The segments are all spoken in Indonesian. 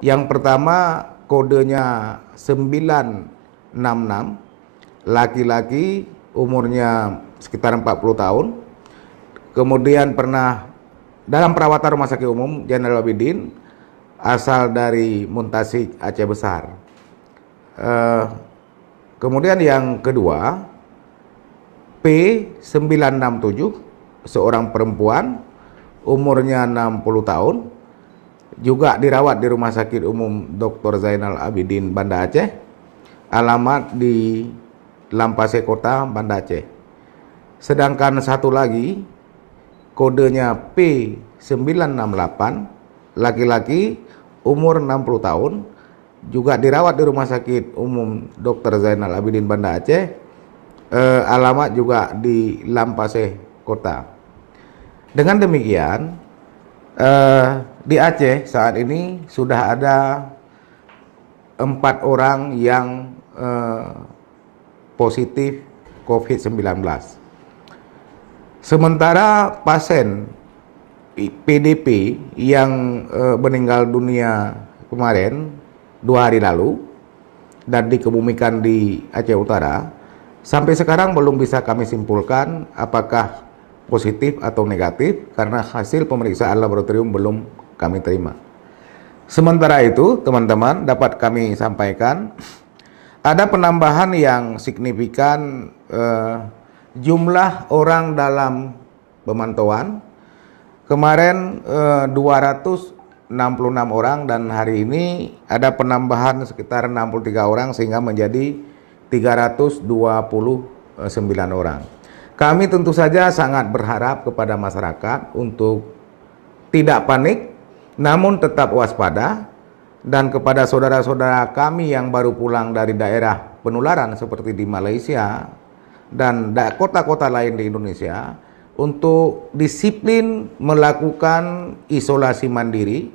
Yang pertama kodenya 966, laki-laki, umurnya sekitar 40 tahun. Kemudian pernah dalam perawatan Rumah Sakit Umum Zainal Abidin, asal dari Muntasik, Aceh Besar. Kemudian yang kedua P967, seorang perempuan, umurnya 60 tahun, juga dirawat di Rumah Sakit Umum Dr. Zainal Abidin, Banda Aceh, alamat di Lampase Kota, Banda Aceh. Sedangkan satu lagi kodenya P968, laki-laki, umur 60 tahun, juga dirawat di Rumah Sakit Umum Dr. Zainal Abidin, Banda Aceh, alamat juga di Lampase Kota. Dengan demikian, di Aceh saat ini sudah ada 4 orang yang positif COVID-19. Sementara pasien PDP yang meninggal dunia kemarin 2 hari lalu dan dikebumikan di Aceh Utara, sampai sekarang belum bisa kami simpulkan apakah positif atau negatif karena hasil pemeriksaan laboratorium belum kami terima. Sementara itu, teman-teman, dapat kami sampaikan ada penambahan yang signifikan jumlah orang dalam pemantauan. Kemarin 266 orang dan hari ini ada penambahan sekitar 63 orang sehingga menjadi 329 orang. Kami tentu saja sangat berharap kepada masyarakat untuk tidak panik, namun tetap waspada, dan kepada saudara-saudara kami yang baru pulang dari daerah penularan seperti di Malaysia dan kota-kota lain di Indonesia untuk disiplin melakukan isolasi mandiri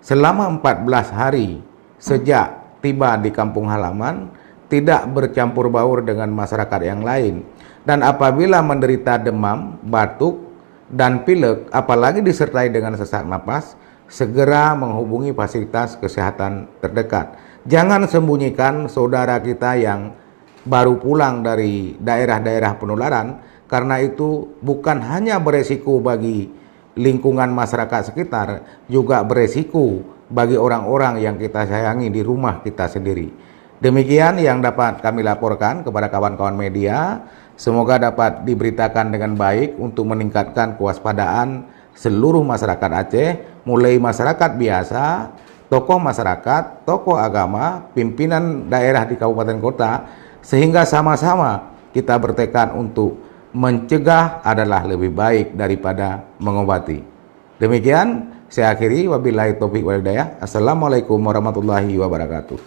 selama 14 hari sejak tiba di kampung halaman, tidak bercampur baur dengan masyarakat yang lain. Dan apabila menderita demam, batuk, dan pilek, apalagi disertai dengan sesak napas, segera menghubungi fasilitas kesehatan terdekat. Jangan sembunyikan saudara kita yang baru pulang dari daerah-daerah penularan, karena itu bukan hanya beresiko bagi lingkungan masyarakat sekitar, juga beresiko bagi orang-orang yang kita sayangi di rumah kita sendiri. Demikian yang dapat kami laporkan kepada kawan-kawan media. Semoga dapat diberitakan dengan baik untuk meningkatkan kewaspadaan seluruh masyarakat Aceh, mulai masyarakat biasa, tokoh masyarakat, tokoh agama, pimpinan daerah di kabupaten kota, sehingga sama-sama kita bertekad untuk mencegah adalah lebih baik daripada mengobati. Demikian saya akhiri, wabillahi taufiq wal hidayah. Assalamualaikum warahmatullahi wabarakatuh.